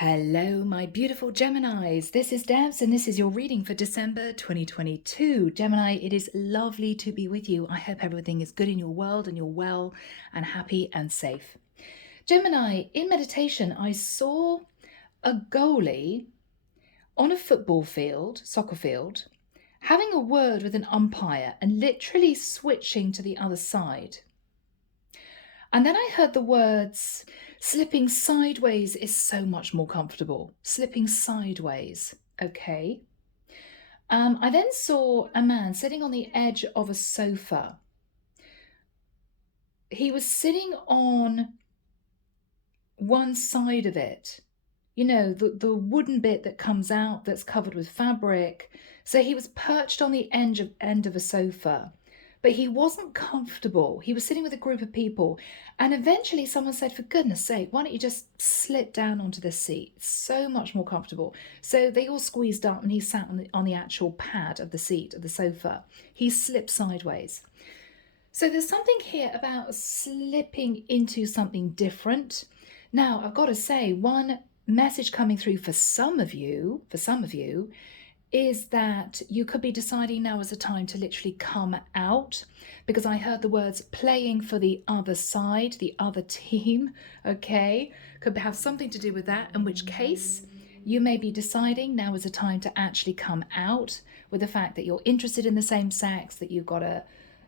Hello, my beautiful Geminis. This is Debs, and this is your reading for December 2022. Gemini, it is lovely to be with you. I hope everything is good in your world and you're well and happy and safe. Gemini, in meditation, I saw a goalie on a football field, soccer field, having a word with an umpire and literally switching to the other side. And then I heard the words, slipping sideways is so much more comfortable. Slipping sideways, okay. I then saw a man sitting on the edge of a sofa. He was sitting on one side of it, you know, the wooden bit that comes out that's covered with fabric. So he was perched on the end of a sofa. But he wasn't comfortable. He was sitting with a group of people. And eventually someone said, for goodness sake, why don't you just slip down onto this seat? It's so much more comfortable. So they all squeezed up and he sat on the actual pad of the seat, of the sofa. He slipped sideways. So there's something here about slipping into something different. Now, I've got to say, one message coming through for some of you, is that you could be deciding now is the time to literally come out, because I heard the words playing for the other side, the other team, okay? Could have something to do with that, in which case you may be deciding now is the time to actually come out with the fact that you're interested in the same sex, that you've got a,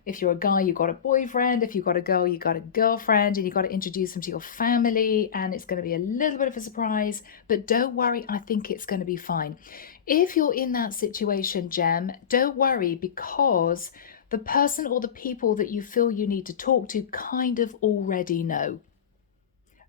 if you're a guy, you've got a boyfriend. If you've got a girl, you've got a girlfriend, and you've got to introduce them to your family, and it's going to be a little bit of a surprise, but don't worry, I think it's going to be fine. If you're in that situation, Gem, don't worry, because the person or the people that you feel you need to talk to kind of already know.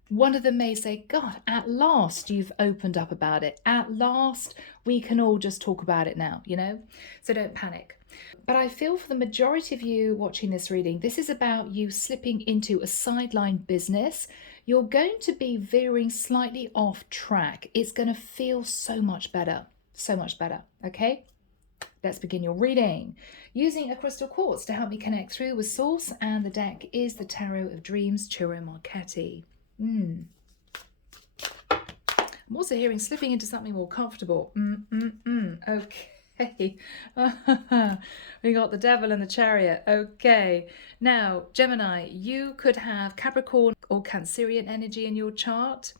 One of them may say, God, at last you've opened up about it. At last we can all just talk about it now, you know? So don't panic. But I feel for the majority of you watching this reading, this is about you slipping into a sideline business. You're going to be veering slightly off track. It's going to feel so much better, okay? Let's begin your reading. Using a crystal quartz to help me connect through with source, and the deck is the Tarot of Dreams, Ciro Marchetti. I'm also hearing slipping into something more comfortable. Okay. We got the Devil and the Chariot. Okay. Now, Gemini, you could have Capricorn or Cancerian energy in your chart.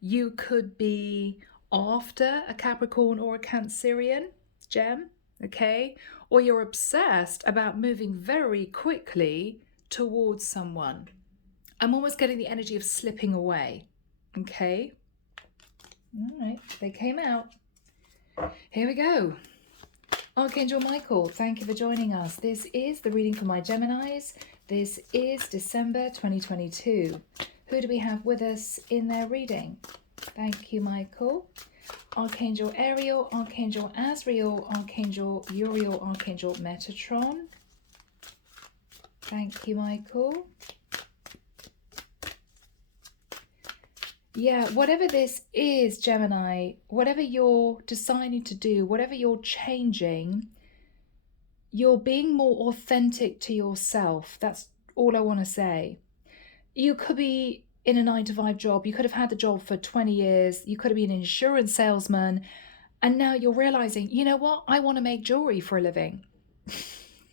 You could be after a Capricorn or a Cancerian, Gem, okay? Or you're obsessed about moving very quickly towards someone. I'm almost getting the energy of slipping away, okay? All right, they came out. Here we go. Archangel Michael, thank you for joining us. This is the reading for my Geminis. This is December 2022. Who do we have with us in their reading? Thank you, Michael. Archangel Ariel, Archangel Azrael, Archangel Uriel, Archangel Metatron. Thank you, Michael. Yeah, whatever this is, Gemini, whatever you're deciding to do, whatever you're changing, you're being more authentic to yourself. That's all I want to say. You could be in a 9-to-5 job. You could have had the job for 20 years. You could have been an insurance salesman. And now you're realizing, you know what? I want to make jewelry for a living.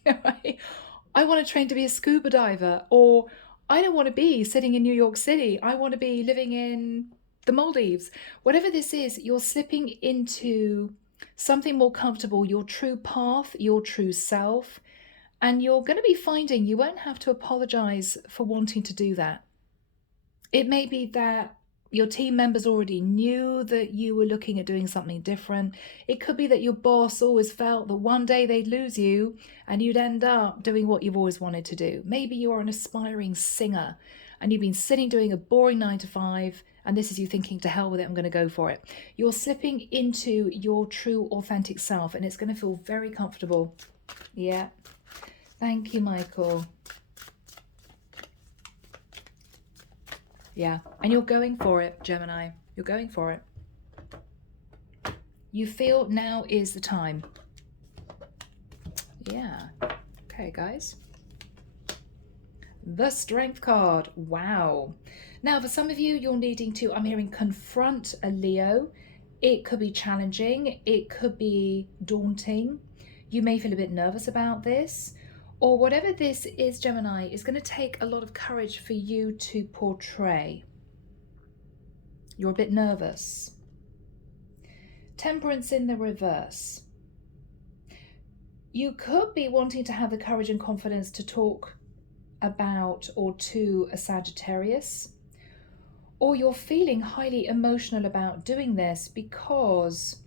I want to train to be a scuba diver, or I don't want to be sitting in New York City. I want to be living in the Maldives. Whatever this is, you're slipping into something more comfortable, your true path, your true self. And you're going to be finding you won't have to apologize for wanting to do that. It may be that your team members already knew that you were looking at doing something different. It could be that your boss always felt that one day they'd lose you and you'd end up doing what you've always wanted to do. Maybe you're an aspiring singer and you've been sitting doing a boring 9-to-5, and this is you thinking, to hell with it, I'm going to go for it. You're slipping into your true authentic self, and it's going to feel very comfortable. Yeah. Thank you, Michael. Yeah, and you're going for it, Gemini. You're going for it. You feel now is the time. Yeah. Okay, guys. The Strength card. Wow. Now, for some of you, you're needing to, I'm hearing, confront a Leo. It could be challenging. It could be daunting. You may feel a bit nervous about this. Or whatever this is, Gemini, is going to take a lot of courage for you to portray. You're a bit nervous. Temperance in the reverse. You could be wanting to have the courage and confidence to talk about or to a Sagittarius, or you're feeling highly emotional about doing this because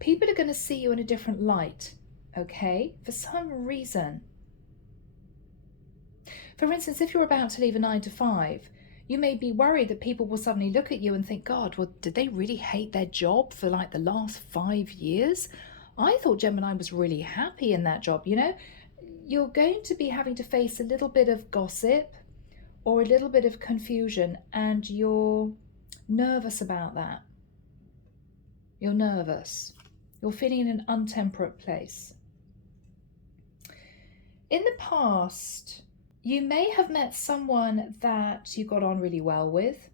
people are going to see you in a different light, okay, for some reason. For instance, if you're about to leave a 9 to 5, you may be worried that people will suddenly look at you and think, God, well, did they really hate their job for like the last 5 years? I thought Gemini was really happy in that job, you know? You're going to be having to face a little bit of gossip or a little bit of confusion, and you're nervous about that. You're nervous. You're feeling in an untemperate place. In the past, you may have met someone that you got on really well with.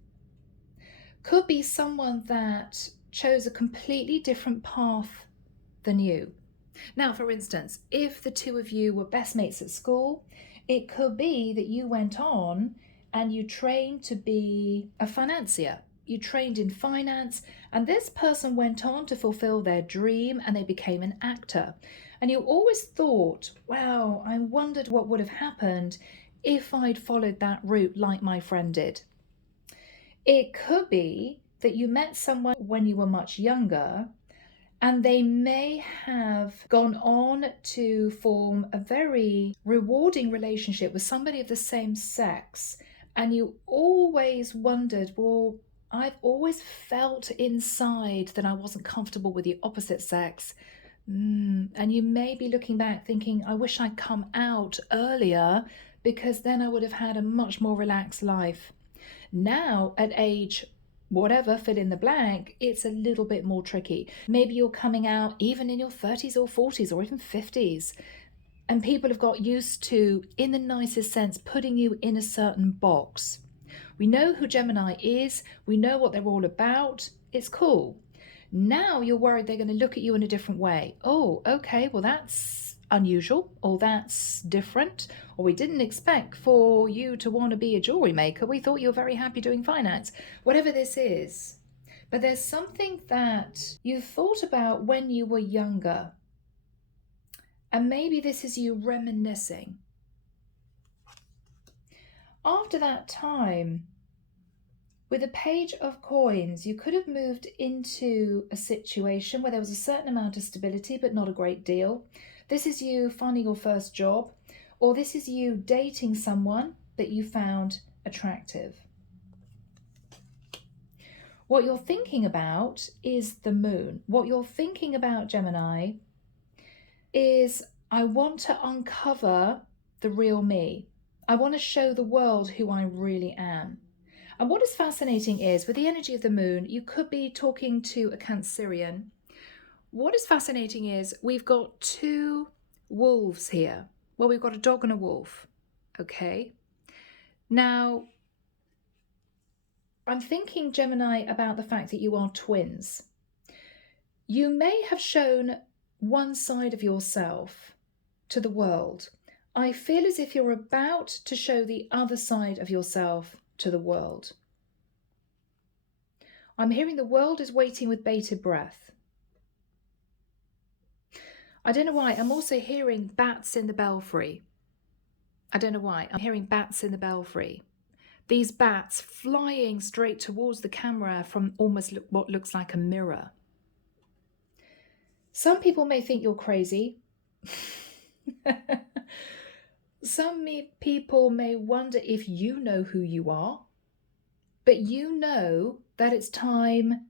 Could be someone that chose a completely different path than you. Now, for instance, if the two of you were best mates at school, it could be that you went on and you trained to be a financier. You trained in finance, and this person went on to fulfill their dream and they became an actor. And you always thought, wow, I wondered what would have happened if I'd followed that route like my friend did. It could be that you met someone when you were much younger, and they may have gone on to form a very rewarding relationship with somebody of the same sex. And you always wondered, well, I've always felt inside that I wasn't comfortable with the opposite sex. And you may be looking back thinking, I wish I'd come out earlier because then I would have had a much more relaxed life. Now, at age whatever, fill in the blank, it's a little bit more tricky. Maybe you're coming out even in your 30s or 40s or even 50s, and people have got used to, in the nicest sense, putting you in a certain box. We know who Gemini is, we know what they're all about, it's cool. Now you're worried they're going to look at you in a different way. Oh, okay, well that's unusual, or that's different, or we didn't expect for you to want to be a jewelry maker. We thought you were very happy doing finance. Whatever this is. But there's something that you thought about when you were younger. And maybe this is you reminiscing. After that time, with a Page of Coins, you could have moved into a situation where there was a certain amount of stability, but not a great deal. This is you finding your first job, or this is you dating someone that you found attractive. What you're thinking about is the moon. What you're thinking about, Gemini, is I want to uncover the real me. I want to show the world who I really am. And what is fascinating is, with the energy of the moon, you could be talking to a Cancerian. What is fascinating is we've got two wolves here. Well, we've got a dog and a wolf, okay? Now, I'm thinking, Gemini, about the fact that you are twins. You may have shown one side of yourself to the world. I feel as if you're about to show the other side of yourself to the world. I'm hearing the world is waiting with bated breath. I don't know why. I'm also hearing bats in the belfry. I don't know why. I'm hearing bats in the belfry. These bats flying straight towards the camera from almost what looks like a mirror. Some people may think you're crazy. Some people may wonder if you know who you are, but you know that it's time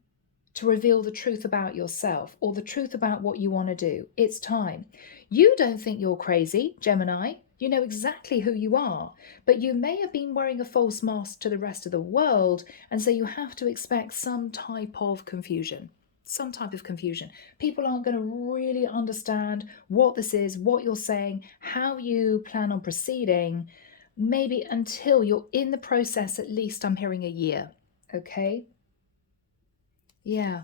to reveal the truth about yourself, or the truth about what you want to do. It's time. You don't think you're crazy, Gemini. You know exactly who you are, but you may have been wearing a false mask to the rest of the world, and so you have to expect some type of confusion. Some type of confusion. People aren't going to really understand what this is, what you're saying, how you plan on proceeding. maybe until you're in the process, at least I'm hearing a year. Okay? Yeah.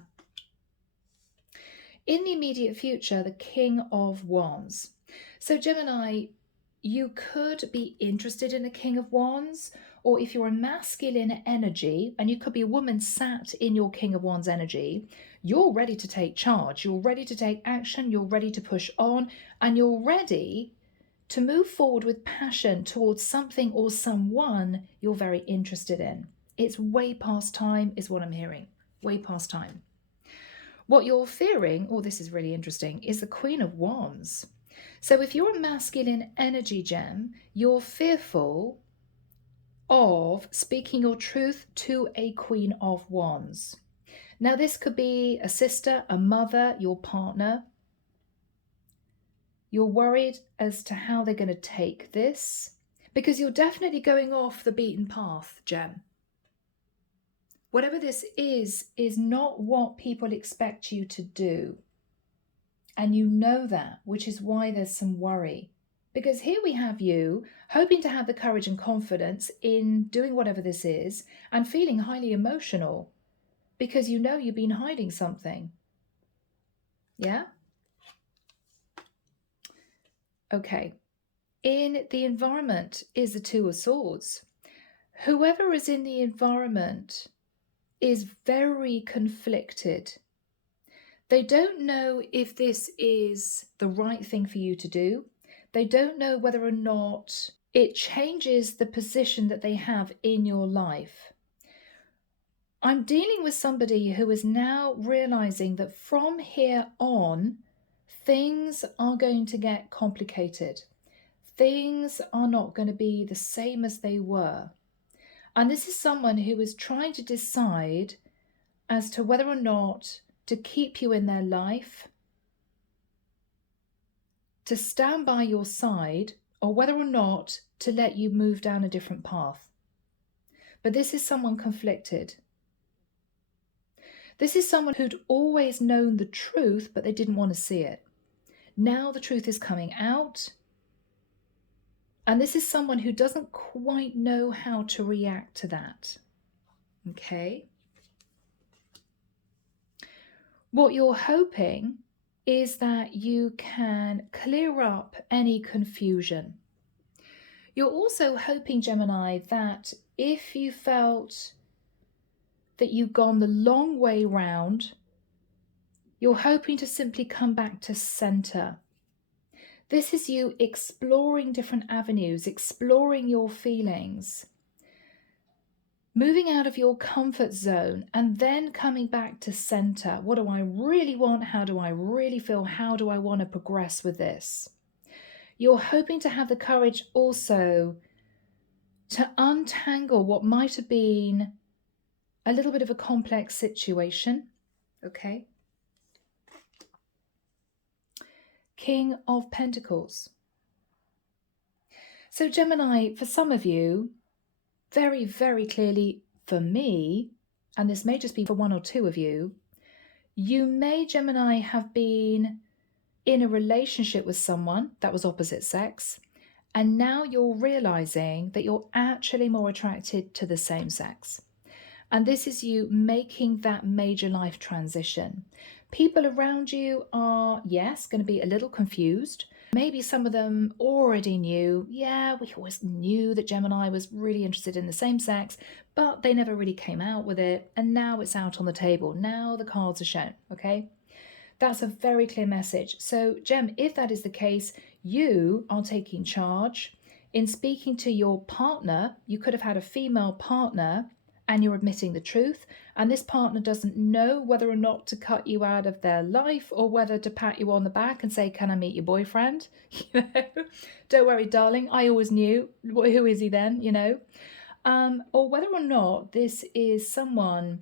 In the immediate future, the King of Wands. So Gemini, you could be interested in a King of Wands, or if you're a masculine energy, and you could be a woman sat in your King of Wands energy, you're ready to take charge, you're ready to take action, you're ready to push on, and you're ready to move forward with passion towards something or someone you're very interested in. It's way past time, is what I'm hearing. Way past time. What you're fearing, oh, this is really interesting, is the Queen of Wands. So if you're a masculine energy gem, you're fearful of speaking your truth to a Queen of Wands. Now, this could be a sister, a mother, your partner. You're worried as to how they're going to take this because you're definitely going off the beaten path, Gem. Whatever this is not what people expect you to do. And you know that, which is why there's some worry. Because here we have you hoping to have the courage and confidence in doing whatever this is and feeling highly emotional because you know you've been hiding something. Yeah? Okay. In the environment is the Two of Swords. Whoever is in the environment is very conflicted. They don't know if this is the right thing for you to do. They don't know whether or not it changes the position that they have in your life. I'm dealing with somebody who is now realizing that from here on, things are going to get complicated. Things are not going to be the same as they were. And this is someone who is trying to decide as to whether or not to keep you in their life, to stand by your side, or whether or not to let you move down a different path. But this is someone conflicted. This is someone who'd always known the truth, but they didn't want to see it. Now the truth is coming out. And this is someone who doesn't quite know how to react to that. Okay? What you're hoping is that you can clear up any confusion. You're also hoping, Gemini, that if you felt that you've gone the long way round, you're hoping to simply come back to center. This is you exploring different avenues, exploring your feelings, moving out of your comfort zone and then coming back to center. What do I really want? How do I really feel? How do I want to progress with this? You're hoping to have the courage also to untangle what might have been a little bit of a complex situation. Okay. King of Pentacles. So Gemini, for some of you, very, very clearly for me, and this may just be for one or two of you, you may, Gemini, have been in a relationship with someone that was opposite sex, and now you're realizing that you're actually more attracted to the same sex. And this is you making that major life transition. People around you are, yes, going to be a little confused. Maybe some of them already knew, yeah, we always knew that Gemini was really interested in the same sex, but they never really came out with it. And now it's out on the table. Now the cards are shown, okay? That's a very clear message. So, Gem, if that is the case, you are taking charge. In speaking to your partner, you could have had a female partner and you're admitting the truth, and this partner doesn't know whether or not to cut you out of their life or whether to pat you on the back and say, can I meet your boyfriend? Don't worry, darling, I always knew. Who is he then, or whether or not this is someone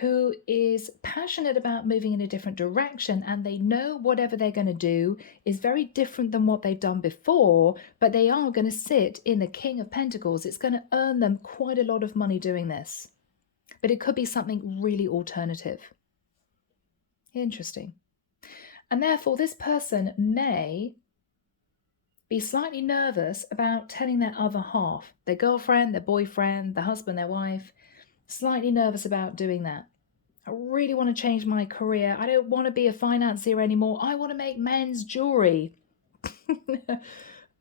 who is passionate about moving in a different direction, and they know whatever they're going to do is very different than what they've done before, but they are going to sit in the King of Pentacles. It's going to earn them quite a lot of money doing this, but it could be something really alternative. Interesting. And therefore, this person may be slightly nervous about telling their other half, their girlfriend, their boyfriend, their husband, their wife, slightly nervous about doing that. I really want to change my career. I don't want to be a financier anymore. I want to make men's jewelry.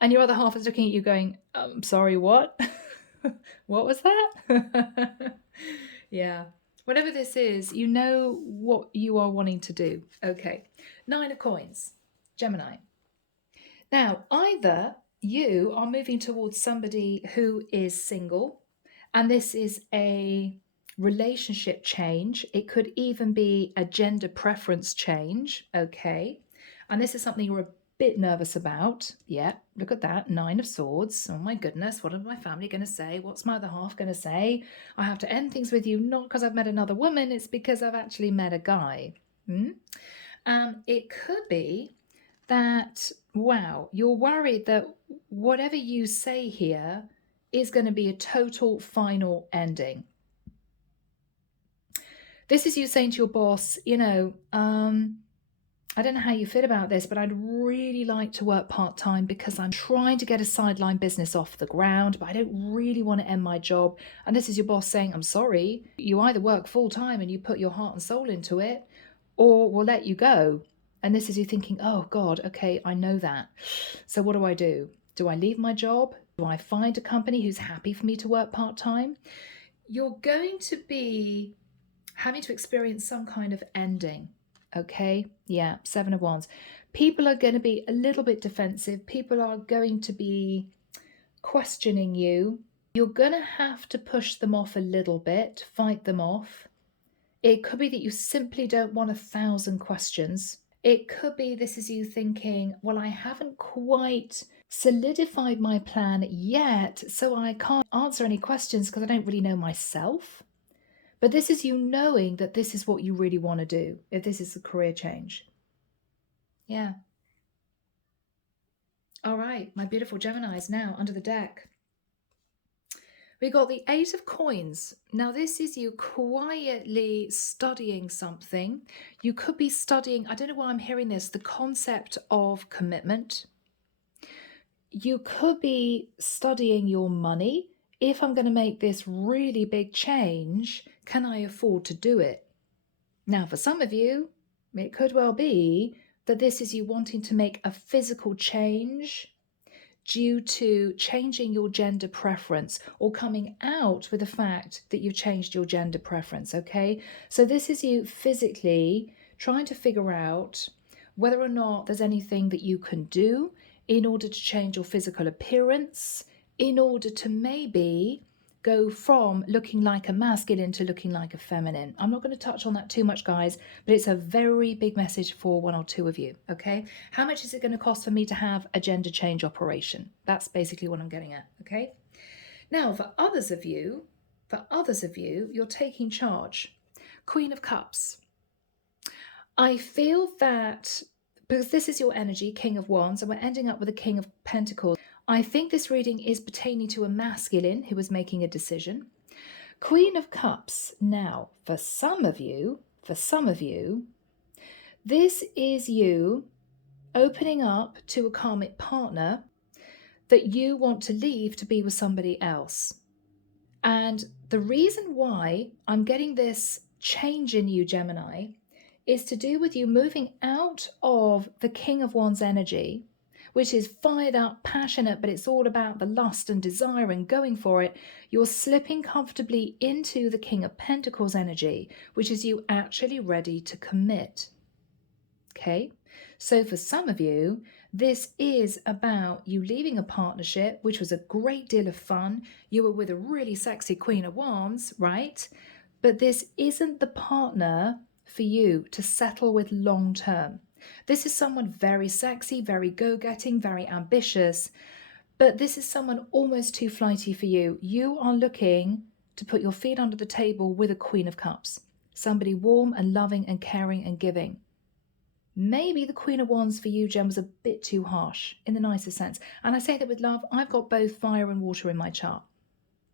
And your other half is looking at you going, sorry, what? What was that? Yeah. Whatever this is, you know what you are wanting to do. Okay. 9 of coins. Gemini. Now, either you are moving towards somebody who is single, and this is a relationship change. It could even be a gender preference change. Okay. And this is something you're a bit nervous about. Yeah, look at that. 9 of Swords. Oh my goodness. What is my family going to say? What's my other half going to say? I have to end things with you, not because I've met another woman. It's because I've actually met a guy. It could be that, wow, you're worried that whatever you say here is going to be a total final ending. This is you saying to your boss, I don't know how you feel about this, but I'd really like to work part-time because I'm trying to get a sideline business off the ground, but I don't really want to end my job. And this is your boss saying, I'm sorry, you either work full-time and you put your heart and soul into it, or we'll let you go. And this is you thinking, oh God, okay, I know that. So what do I do? Do I leave my job? Do I find a company who's happy for me to work part-time? You're going to be having to experience some kind of ending. Okay, yeah, 7 of Wands. People are going to be a little bit defensive. People are going to be questioning you. You're going to have to push them off a little bit, fight them off. It could be that you simply don't want 1,000 questions. It could be this is you thinking, well, I haven't quite solidified my plan yet, so I can't answer any questions because I don't really know myself. But this is you knowing that this is what you really want to do, if this is a career change. Yeah. All right, my beautiful Geminis now under the deck. We got the 8 of Coins. Now, this is you quietly studying something. You could be studying, I don't know why I'm hearing this, the concept of commitment. You could be studying your money. If I'm going to make this really big change, can I afford to do it? Now, for some of you, it could well be that this is you wanting to make a physical change due to changing your gender preference or coming out with the fact that you've changed your gender preference, okay? So this is you physically trying to figure out whether or not there's anything that you can do in order to change your physical appearance, in order to maybe go from looking like a masculine to looking like a feminine. I'm not going to touch on that too much, guys, but it's a very big message for 1 or 2 of you, okay? How much is it going to cost for me to have a gender change operation? That's basically what I'm getting at, okay? Now, for others of you, you're taking charge. Queen of Cups. I feel that because this is your energy, King of Wands, and we're ending up with a King of Pentacles, I think this reading is pertaining to a masculine who is making a decision. Queen of Cups. Now, for some of you, this is you opening up to a karmic partner that you want to leave to be with somebody else. And the reason why I'm getting this change in you, Gemini, is to do with you moving out of the King of Wands energy, which is fired up, passionate, but it's all about the lust and desire and going for it. You're slipping comfortably into the King of Pentacles energy, which is you actually ready to commit. Okay, so for some of you, this is about you leaving a partnership, which was a great deal of fun. You were with a really sexy Queen of Wands, right? But this isn't the partner for you to settle with long term. This is someone very sexy, very go-getting, very ambitious, but this is someone almost too flighty for you. You are looking to put your feet under the table with a Queen of Cups, somebody warm and loving and caring and giving. Maybe the Queen of Wands for you, Gem, was a bit too harsh in the nicest sense. And I say that with love. I've got both fire and water in my chart,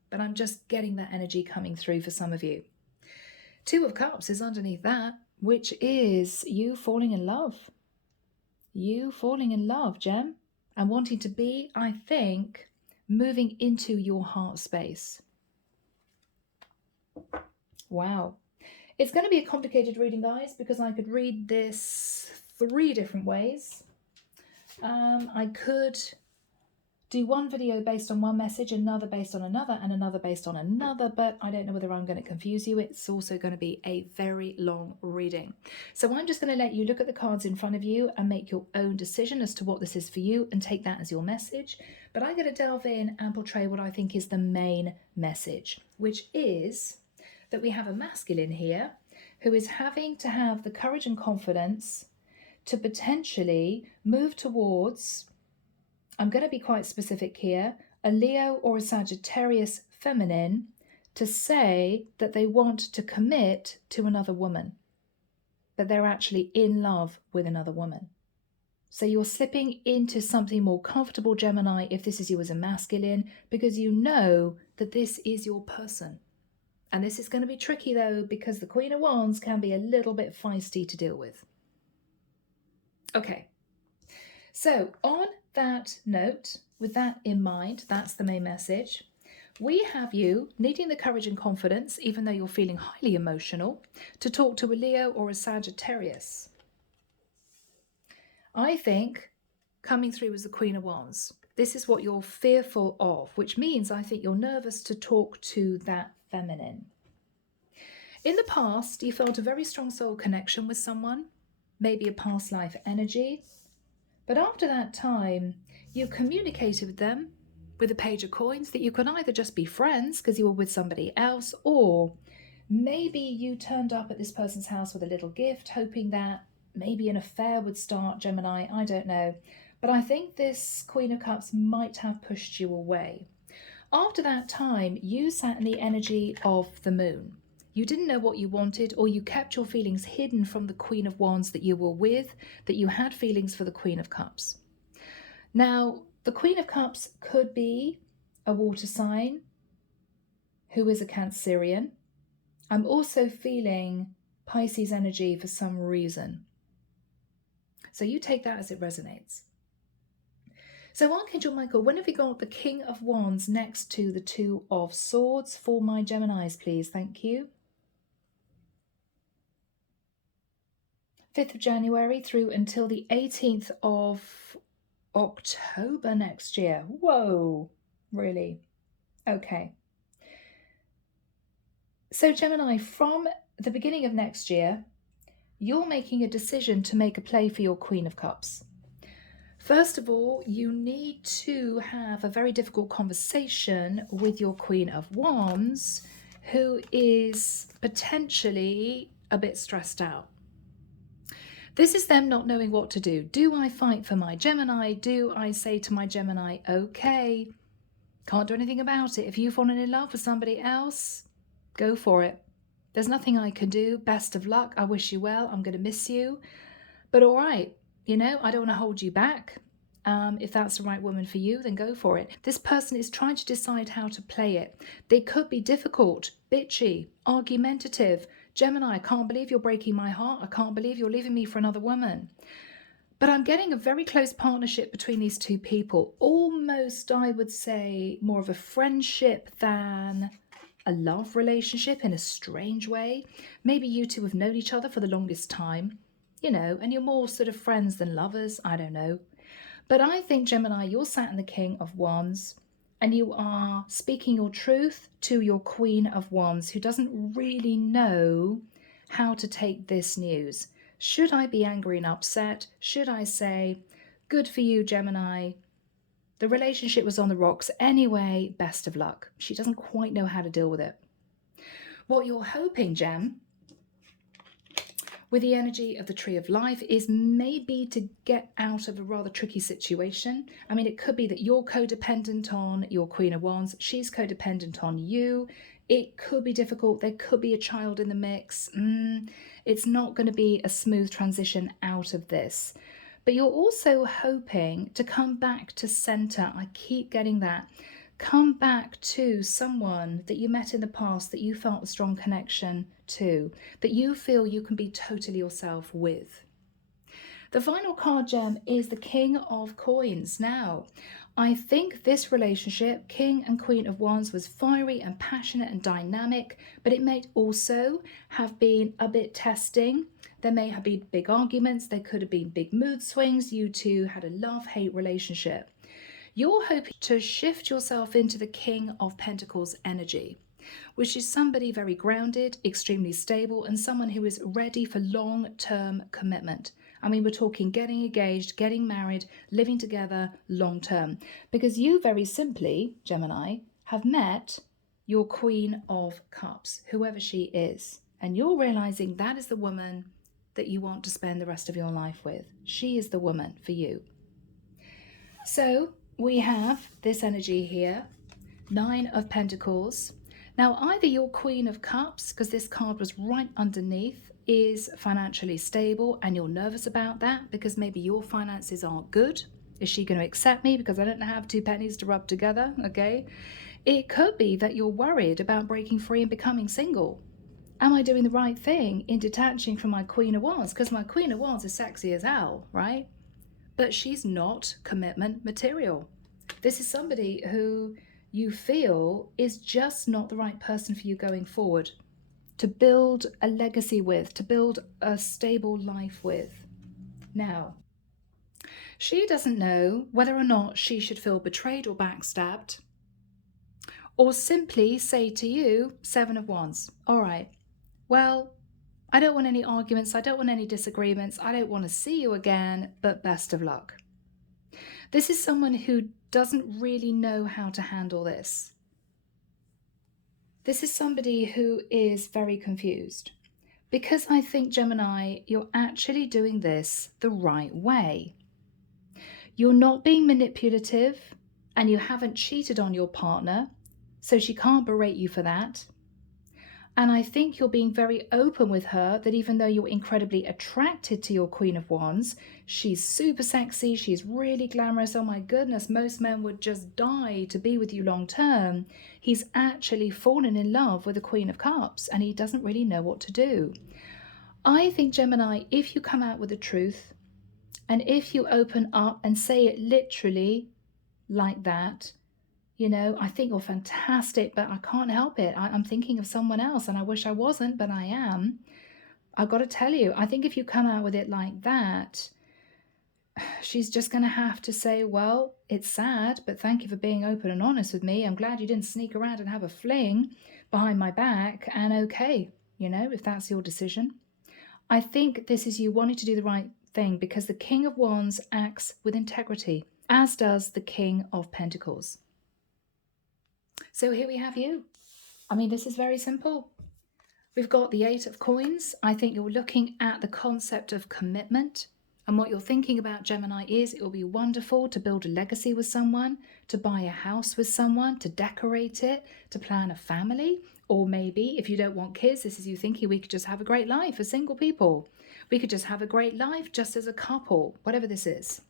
but I'm just getting that energy coming through for some of you. 2 of Cups is underneath that, which is you falling in love. You falling in love, Gem. and wanting to be, I think, moving into your heart space. Wow. It's going to be a complicated reading, guys, because I could read this 3 different ways. I could do one video based on one message, another based on another, and another based on another, but I don't know whether I'm going to confuse you. It's also going to be a very long reading. So I'm just going to let you look at the cards in front of you and make your own decision as to what this is for you and take that as your message. But I'm going to delve in and portray what I think is the main message, which is that we have a masculine here who is having to have the courage and confidence to potentially move towards, I'm going to be quite specific here, a Leo or a Sagittarius feminine, to say that they want to commit to another woman, but they're actually in love with another woman. So you're slipping into something more comfortable, Gemini, if this is you as a masculine, because you know that this is your person. And this is going to be tricky, though, because the Queen of Wands can be a little bit feisty to deal with. Okay, so on that note, with that in mind, that's the main message. We have you needing the courage and confidence, even though you're feeling highly emotional, to talk to a Leo or a Sagittarius. I think coming through as the Queen of Wands, this is what you're fearful of, which means I think you're nervous to talk to that feminine. In the past, you felt a very strong soul connection with someone, maybe a past life energy. But after that time, you communicated with them with a Page of Coins that you could either just be friends because you were with somebody else, or maybe you turned up at this person's house with a little gift, hoping that maybe an affair would start, Gemini, I don't know. But I think this Queen of Cups might have pushed you away. After that time, you sat in the energy of the moon. You didn't know what you wanted, or you kept your feelings hidden from the Queen of Wands that you were with, that you had feelings for the Queen of Cups. Now, the Queen of Cups could be a water sign who is a Cancerian. I'm also feeling Pisces energy for some reason. So you take that as it resonates. So Archangel Michael, when have you got the King of Wands next to the Two of Swords for my Geminis, please? Thank you. 5th of January through until the 18th of October next year. Whoa, really? Okay. So Gemini, from the beginning of next year, you're making a decision to make a play for your Queen of Cups. First of all, you need to have a very difficult conversation with your Queen of Wands, who is potentially a bit stressed out. This is them not knowing what to do. Do I fight for my Gemini? Do I say to my Gemini, okay, can't do anything about it. If you've fallen in love with somebody else, go for it. There's nothing I can do. Best of luck. I wish you well. I'm going to miss you. But all right, I don't want to hold you back. If that's the right woman for you, then go for it. This person is trying to decide how to play it. They could be difficult, bitchy, argumentative. Gemini, I can't believe you're breaking my heart. I can't believe you're leaving me for another woman. But I'm getting a very close partnership between these two people. Almost, I would say, more of a friendship than a love relationship in a strange way. Maybe you two have known each other for the longest time, and you're more sort of friends than lovers. I don't know. But I think, Gemini, you're sat in the King of Wands and you are speaking your truth to your Queen of Wands, who doesn't really know how to take this news. Should I be angry and upset? Should I say, good for you, Gemini? The relationship was on the rocks anyway, best of luck. She doesn't quite know how to deal with it. What you're hoping, Gem, with the energy of the Tree of Life, is maybe to get out of a rather tricky situation. I mean, it could be that you're codependent on your Queen of Wands, she's codependent on you. It could be difficult. There could be a child in the mix. It's not going to be a smooth transition out of this. But you're also hoping to come back to center. I keep getting that. Come back to someone that you met in the past that you felt a strong connection to, that you feel you can be totally yourself with. The final card, Gem, is the King of Coins. Now, I think this relationship, King and Queen of Wands, was fiery and passionate and dynamic, but it may also have been a bit testing. There may have been big arguments. There could have been big mood swings. You two had a love-hate relationship. You're hoping to shift yourself into the King of Pentacles energy, which is somebody very grounded, extremely stable, and someone who is ready for long-term commitment. I mean, we're talking getting engaged, getting married, living together long-term. Because you very simply, Gemini, have met your Queen of Cups, whoever she is. And you're realizing that is the woman that you want to spend the rest of your life with. She is the woman for you. So we have this energy here, 9 of Pentacles. Now, either your Queen of Cups, because this card was right underneath, is financially stable and you're nervous about that because maybe your finances aren't good. Is she going to accept me because I don't have 2 pennies to rub together? Okay. It could be that you're worried about breaking free and becoming single. Am I doing the right thing in detaching from my Queen of Wands? Because my Queen of Wands is sexy as hell, right? But she's not commitment material. This is somebody who you feel is just not the right person for you going forward, to build a legacy with, to build a stable life with. Now, she doesn't know whether or not she should feel betrayed or backstabbed, or simply say to you, 7 of Wands, all right, well, I don't want any arguments, I don't want any disagreements, I don't want to see you again, but best of luck. This is someone who doesn't really know how to handle this. This is somebody who is very confused. Because I think, Gemini, you're actually doing this the right way. You're not being manipulative and you haven't cheated on your partner, so she can't berate you for that. And I think you're being very open with her that even though you're incredibly attracted to your Queen of Wands, she's super sexy, she's really glamorous, oh my goodness, most men would just die to be with you long term. He's actually fallen in love with the Queen of Cups and he doesn't really know what to do. I think, Gemini, if you come out with the truth and if you open up and say it literally like that, you know, I think you're fantastic, but I can't help it. I'm thinking of someone else and I wish I wasn't, but I am. I've got to tell you, I think if you come out with it like that, she's just going to have to say, well, it's sad, but thank you for being open and honest with me. I'm glad you didn't sneak around and have a fling behind my back. And okay, you know, if that's your decision. I think this is you wanting to do the right thing because the King of Wands acts with integrity, as does the King of Pentacles. So here we have you. I mean, this is very simple. We've got the 8 of Coins. I think you're looking at the concept of commitment. And what you're thinking about, Gemini, is it will be wonderful to build a legacy with someone, to buy a house with someone, to decorate it, to plan a family. Or maybe if you don't want kids, this is you thinking we could just have a great life as single people. We could just have a great life just as a couple, whatever this is.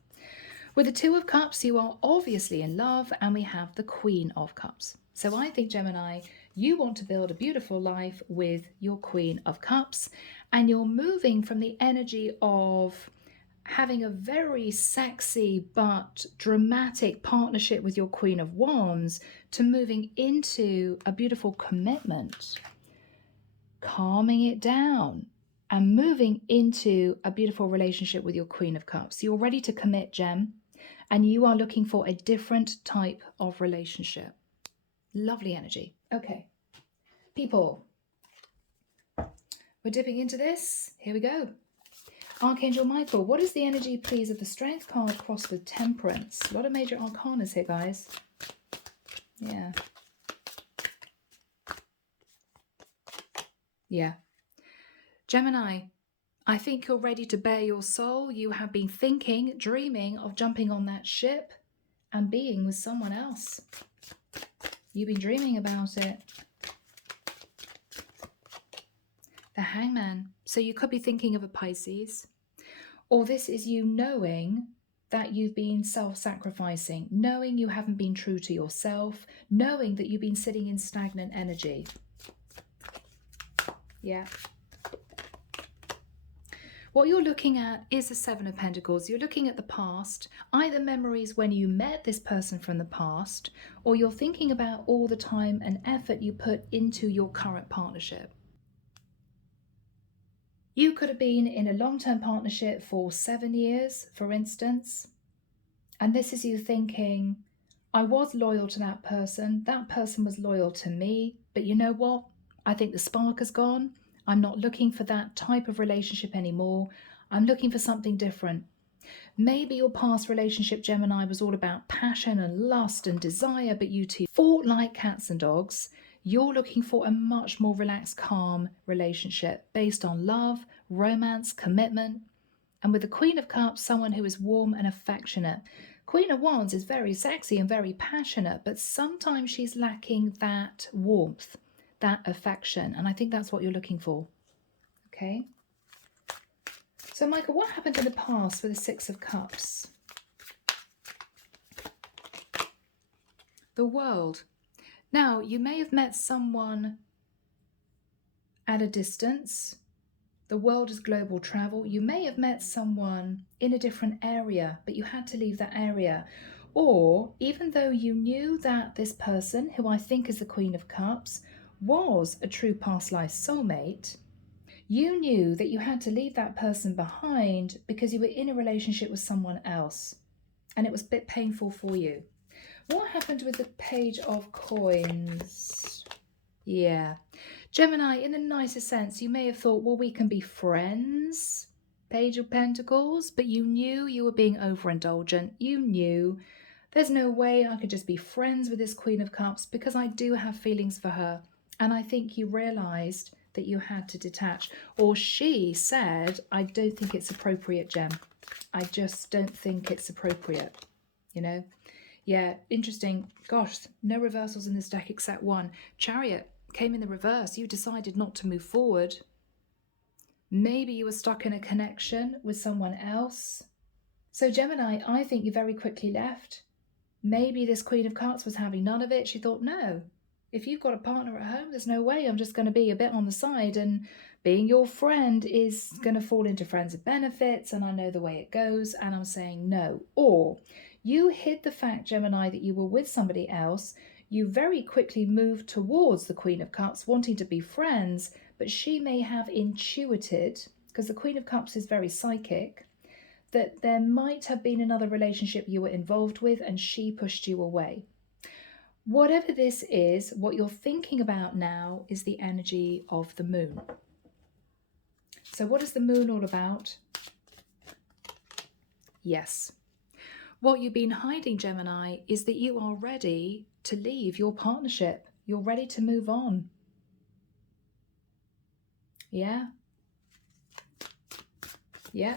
With the 2 of Cups, you are obviously in love, and we have the Queen of Cups. So I think, Gemini, you want to build a beautiful life with your Queen of Cups, and you're moving from the energy of having a very sexy but dramatic partnership with your Queen of Wands to moving into a beautiful commitment, calming it down, and moving into a beautiful relationship with your Queen of Cups. You're ready to commit, Gem, and you are looking for a different type of relationship. Lovely energy. Okay, people, we're dipping into this. Here we go. Archangel Michael, what is the energy, please, of the Strength card crossed with Temperance? A lot of major arcanas here, guys. Yeah. Yeah. Gemini, I think you're ready to bare your soul. You have been thinking, dreaming of jumping on that ship and being with someone else. You've been dreaming about it. The Hangman. So you could be thinking of a Pisces. Or this is you knowing that you've been self-sacrificing, knowing you haven't been true to yourself, knowing that you've been sitting in stagnant energy. Yeah. What you're looking at is the Seven of Pentacles. You're looking at the past, either memories when you met this person from the past, or you're thinking about all the time and effort you put into your current partnership. You could have been in a long-term partnership for 7 years, for instance, and this is you thinking, I was loyal to that person was loyal to me, but you know what? I think the spark has gone. I'm not looking for that type of relationship anymore. I'm looking for something different. Maybe your past relationship, Gemini, was all about passion and lust and desire, but you two fought like cats and dogs. You're looking for a much more relaxed, calm relationship based on love, romance, commitment. And with the Queen of Cups, someone who is warm and affectionate. Queen of Wands is very sexy and very passionate, but sometimes she's lacking that warmth, that affection. And I think that's what you're looking for. Okay. So, Michael, what happened in the past with the Six of Cups? The World. Now, you may have met someone at a distance. The world is global travel. You may have met someone in a different area, but you had to leave that area. Or even though you knew that this person, who I think is the Queen of Cups, was a true past life soulmate, you knew that you had to leave that person behind because you were in a relationship with someone else. And it was a bit painful for you. What happened with the Page of Coins? Yeah. Gemini, in the nicest sense, you may have thought, well, we can be friends, Page of Pentacles, but you knew you were being overindulgent. You knew there's no way I could just be friends with this Queen of Cups because I do have feelings for her. And I think you realized that you had to detach. Or she said, I don't think it's appropriate, Gem. I just don't think it's appropriate, you know? Yeah, interesting. Gosh, no reversals in this deck except one. Chariot came in the reverse. You decided not to move forward. Maybe you were stuck in a connection with someone else. So Gemini, I think you very quickly left. Maybe this Queen of Cups was having none of it. She thought, no, if you've got a partner at home, there's no way I'm just going to be a bit on the side, and being your friend is going to fall into friends with benefits, and I know the way it goes, and I'm saying no. Or you hid the fact, Gemini, that you were with somebody else. You very quickly moved towards the Queen of Cups, wanting to be friends, but she may have intuited, because the Queen of Cups is very psychic, that there might have been another relationship you were involved with and she pushed you away. Whatever this is, what you're thinking about now is the energy of the moon. So what is the moon all about? Yes. What you've been hiding, Gemini, is that you are ready to leave your partnership. You're ready to move on. Yeah? Yeah.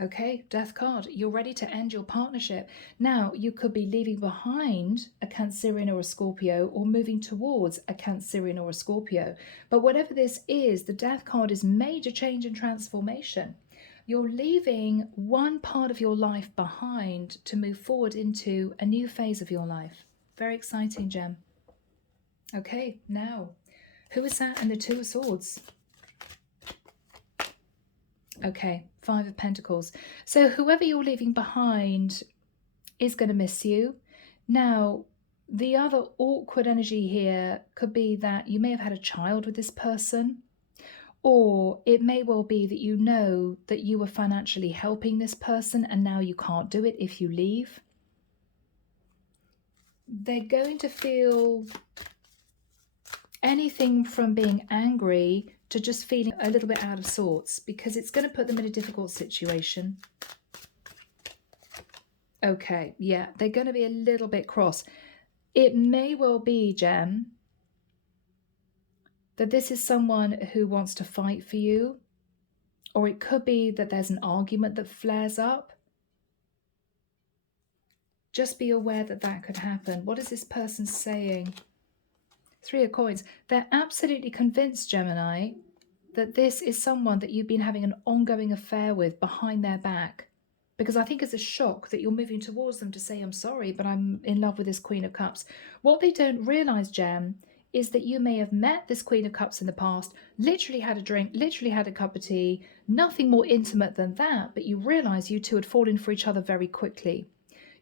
Okay, Death card. You're ready to end your partnership. Now, you could be leaving behind a Cancerian or a Scorpio, or moving towards a Cancerian or a Scorpio. But whatever this is, the Death card is major change and transformation. You're leaving one part of your life behind to move forward into a new phase of your life. Very exciting, Gem. Okay, now, who is that in the Two of Swords? Okay, Five of Pentacles. So whoever you're leaving behind is going to miss you. Now, the other awkward energy here could be that you may have had a child with this person, or it may well be that you know that you were financially helping this person and now you can't do it if you leave. They're going to feel anything from being angry to just feeling a little bit out of sorts, because it's going to put them in a difficult situation. Okay, yeah, they're going to be a little bit cross. It may well be, Gem, that this is someone who wants to fight for you, or it could be that there's an argument that flares up. Just be aware that that could happen. What is this person saying? Three of Coins. They're absolutely convinced, Gemini, that this is someone that you've been having an ongoing affair with behind their back. Because I think it's a shock that you're moving towards them to say, I'm sorry, but I'm in love with this Queen of Cups. What they don't realize, Gem, is that you may have met this Queen of Cups in the past, literally had a drink, literally had a cup of tea, nothing more intimate than that, but you realise you two had fallen for each other very quickly.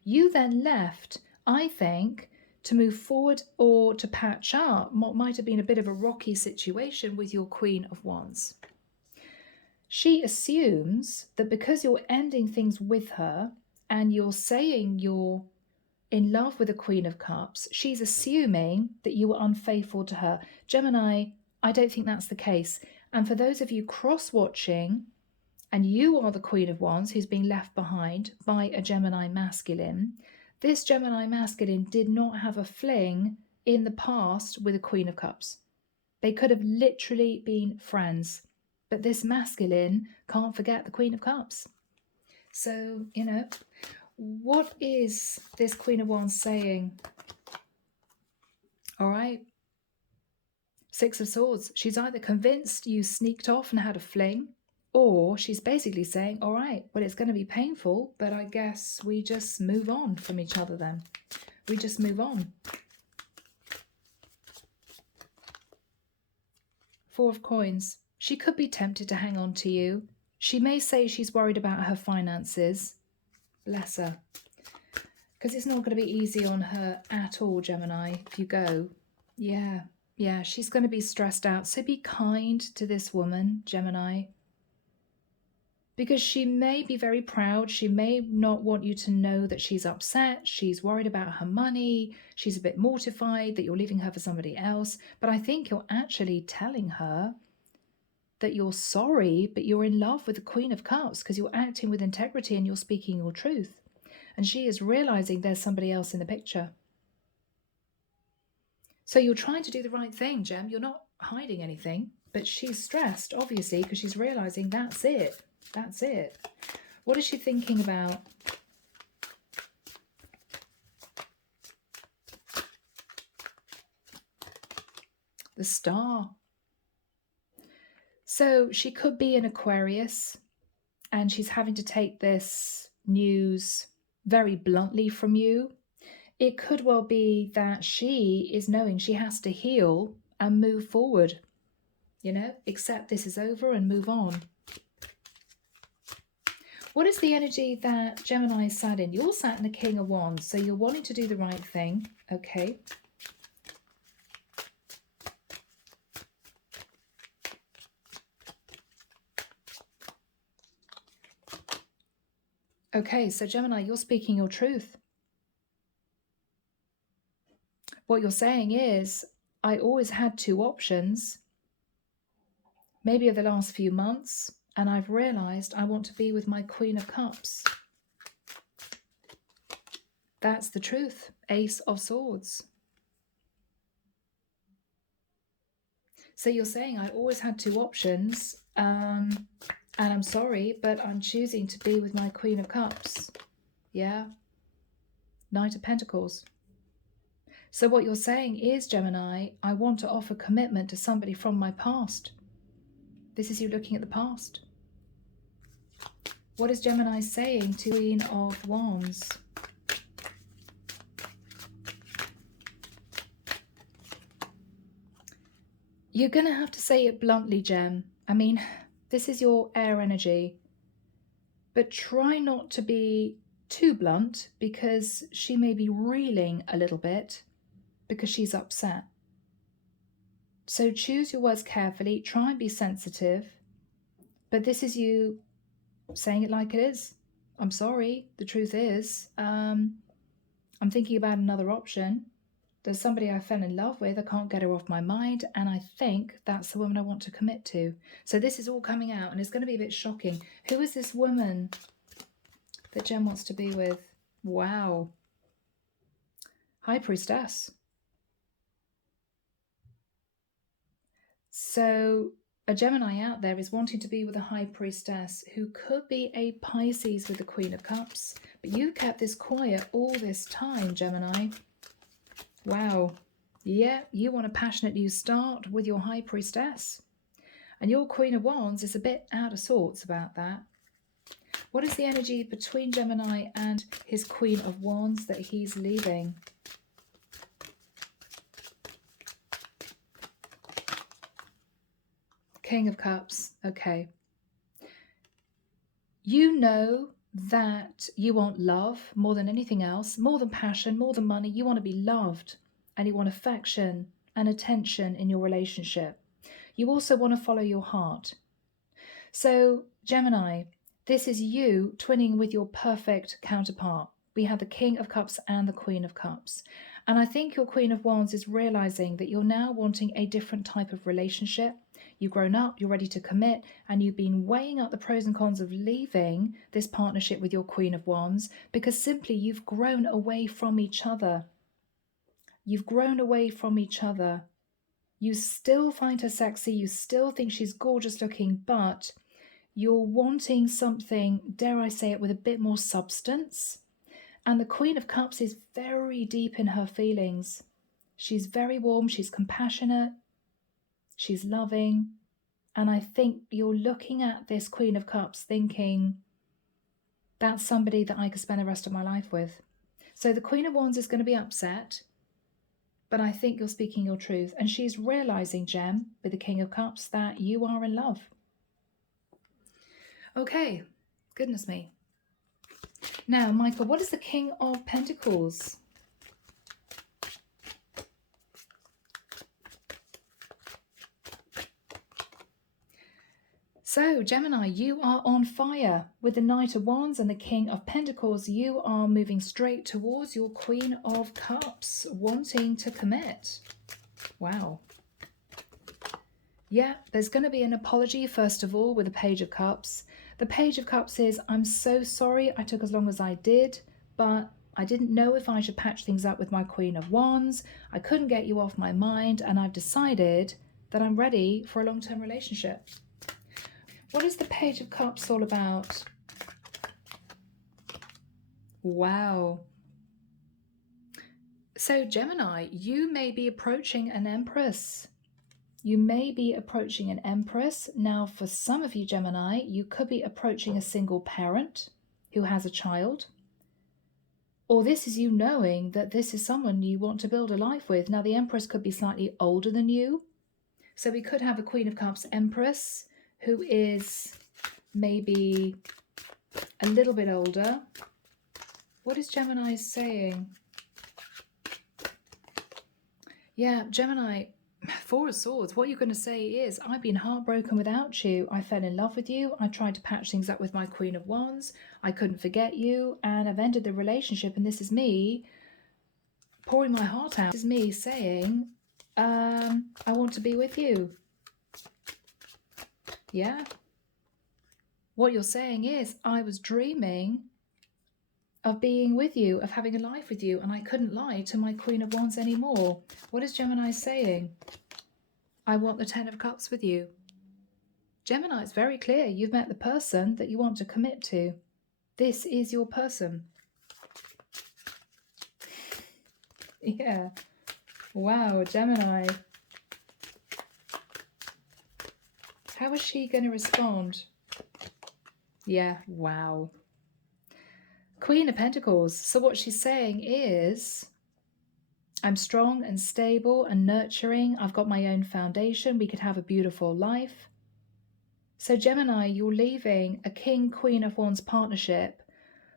You then left, I think, to move forward or to patch up what might have been a bit of a rocky situation with your Queen of Wands. She assumes that because you're ending things with her and you're saying you're in love with the Queen of Cups, she's assuming that you were unfaithful to her. Gemini, I don't think that's the case. And for those of you cross-watching, and you are the Queen of Wands who's being left behind by a Gemini masculine, this Gemini masculine did not have a fling in the past with a Queen of Cups. They could have literally been friends. But this masculine can't forget the Queen of Cups. So, you know, what is this Queen of Wands saying? All right. Six of Swords. She's either convinced you sneaked off and had a fling, or she's basically saying, all right, well, it's going to be painful, but I guess we just move on from each other then. We just move on. Four of Coins. She could be tempted to hang on to you. She may say she's worried about her finances. Bless her. Because it's not going to be easy on her at all, Gemini, if you go. Yeah, she's going to be stressed out. So be kind to this woman, Gemini. Because she may be very proud. She may not want you to know that she's upset. She's worried about her money. She's a bit mortified that you're leaving her for somebody else. But I think you're actually telling her that you're sorry, but you're in love with the Queen of Cups because you're acting with integrity and you're speaking your truth. And she is realizing there's somebody else in the picture. So you're trying to do the right thing, Gem. You're not hiding anything, but she's stressed, obviously, because she's realizing that's it. That's it. What is she thinking about? The Star. So she could be an Aquarius and she's having to take this news very bluntly from you. It could well be that she is knowing she has to heal and move forward, you know, accept this is over and move on. What is the energy that Gemini is sat in? You're sat in the King of Wands, so you're wanting to do the right thing, okay? Okay, so Gemini, you're speaking your truth. What you're saying is, I always had two options, maybe over the last few months, and I've realized I want to be with my Queen of Cups. That's the truth. Ace of Swords. So you're saying I always had two options, and I'm sorry, but I'm choosing to be with my Queen of Cups. Yeah. Knight of Pentacles. So what you're saying is, Gemini, I want to offer commitment to somebody from my past. This is you looking at the past. What is Gemini saying to Queen of Wands? You're going to have to say it bluntly, Gem. I mean, this is your air energy. But try not to be too blunt because she may be reeling a little bit because she's upset. So choose your words carefully. Try and be sensitive. But this is you saying it like it is. I'm sorry. The truth is, I'm thinking about another option. There's somebody I fell in love with. I can't get her off my mind. And I think that's the woman I want to commit to. So this is all coming out and it's going to be a bit shocking. Who is this woman that Jem wants to be with? Wow. High Priestess. So a Gemini out there is wanting to be with a High Priestess who could be a Pisces with the Queen of Cups. But you kept this quiet all this time, Gemini. Wow. Yeah, you want a passionate new start with your High Priestess. And your Queen of Wands is a bit out of sorts about that. What is the energy between Gemini and his Queen of Wands that he's leaving? King of Cups. Okay. You know that you want love more than anything else, more than passion, more than money. You want to be loved, and you want affection and attention in your relationship. You also want to follow your heart. So, Gemini, this is you twinning with your perfect counterpart. We have the King of Cups and the Queen of Cups. And I think your Queen of Wands is realizing that you're now wanting a different type of relationship. You've grown up, you're ready to commit, and you've been weighing up the pros and cons of leaving this partnership with your Queen of Wands because simply you've grown away from each other. You've grown away from each other. You still find her sexy, you still think she's gorgeous looking, but you're wanting something, dare I say it, with a bit more substance. And the Queen of Cups is very deep in her feelings. She's very warm, she's compassionate, she's loving. And I think you're looking at this Queen of Cups thinking, that's somebody that I could spend the rest of my life with. So the Queen of Wands is going to be upset, but I think you're speaking your truth. And she's realizing, Gem, with the King of Cups, that you are in love. Okay, goodness me. Now, Michael, what is the King of Pentacles? So, Gemini, you are on fire with the Knight of Wands and the King of Pentacles. You are moving straight towards your Queen of Cups, wanting to commit. Wow. Yeah, there's going to be an apology, first of all, with the Page of Cups. The Page of Cups is, I'm so sorry I took as long as I did, but I didn't know if I should patch things up with my Queen of Wands. I couldn't get you off my mind, and I've decided that I'm ready for a long-term relationship. What is the Page of Cups all about? Wow. So, Gemini, you may be approaching an Empress. You may be approaching an Empress. Now, for some of you, Gemini, you could be approaching a single parent who has a child. Or this is you knowing that this is someone you want to build a life with. Now, the Empress could be slightly older than you. So we could have a Queen of Cups Empress who is maybe a little bit older. What is Gemini saying? Yeah, Gemini, Four of Swords. What you're going to say is, I've been heartbroken without you. I fell in love with you. I tried to patch things up with my Queen of Wands. I couldn't forget you. And I've ended the relationship. And this is me pouring my heart out. This is me saying, I want to be with you. Yeah. What you're saying is, I was dreaming of being with you, of having a life with you, and I couldn't lie to my Queen of Wands anymore. What is Gemini saying? I want the Ten of Cups with you. Gemini, it's very clear. You've met the person that you want to commit to. This is your person. Yeah. Wow, Gemini. How is she going to respond? Yeah, wow. Queen of Pentacles. So what she's saying is, I'm strong and stable and nurturing. I've got my own foundation. We could have a beautiful life. So Gemini, you're leaving a King, Queen of Wands partnership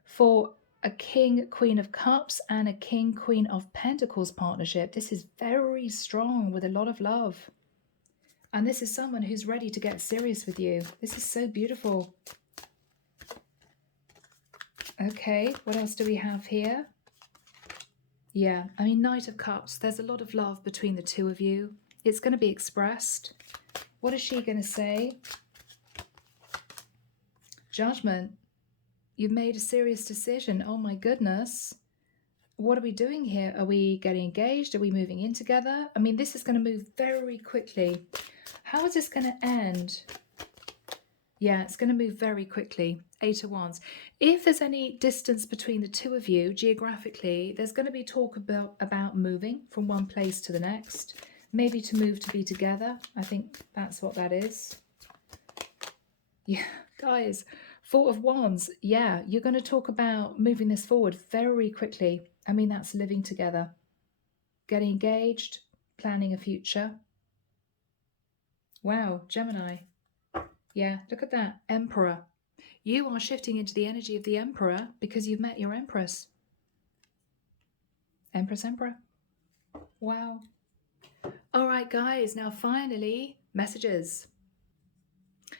for a King, Queen of Cups and a King, Queen of Pentacles partnership. This is very strong with a lot of love. And this is someone who's ready to get serious with you. This is so beautiful. Okay, what else do we have here? Yeah, I mean, Knight of Cups. There's a lot of love between the two of you. It's going to be expressed. What is she going to say? Judgment. You've made a serious decision. Oh my goodness. What are we doing here? Are we getting engaged? Are we moving in together? I mean, this is going to move very quickly. How is this going to end? Yeah, it's going to move very quickly. Eight of Wands. If there's any distance between the two of you geographically, there's going to be talk about moving from one place to the next. Maybe to move to be together. I think that's what that is. Yeah, guys. Four of Wands. Yeah, you're going to talk about moving this forward very quickly. I mean, that's living together. Getting engaged. Planning a future. Wow, Gemini. Yeah, look at that. Emperor. You are shifting into the energy of the Emperor because you've met your Empress. Empress, Emperor. Wow. All right, guys, now finally, messages.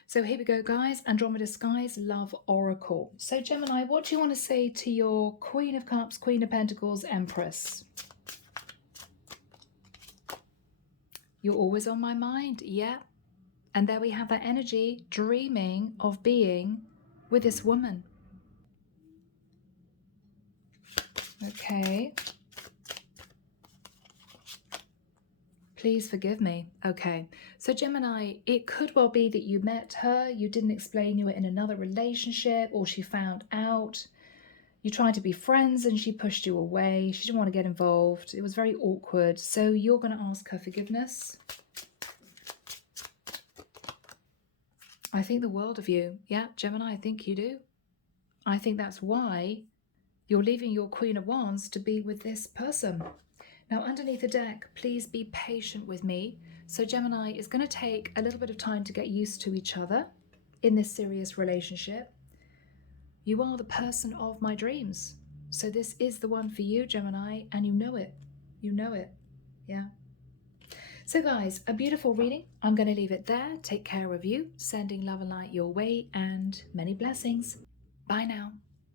So here we go, guys. Andromeda Skies Love Oracle. So Gemini, what do you want to say to your Queen of Cups, Queen of Pentacles, Empress? You're always on my mind. Yeah. And there we have that energy, dreaming of being with this woman. Okay. Please forgive me. Okay. So Gemini, it could well be that you met her, you didn't explain you were in another relationship, or she found out. You tried to be friends and she pushed you away. She didn't want to get involved. It was very awkward. So you're going to ask her forgiveness. I think the world of you. Yeah, Gemini, I think you do. I think that's why you're leaving your Queen of Wands to be with this person. Now, underneath the deck, please be patient with me. So Gemini is going to take a little bit of time to get used to each other in this serious relationship. You are the person of my dreams. So this is the one for you, Gemini, and you know it. You know it. Yeah. So guys, a beautiful reading. I'm going to leave it there. Take care of you. Sending love and light your way and many blessings. Bye now.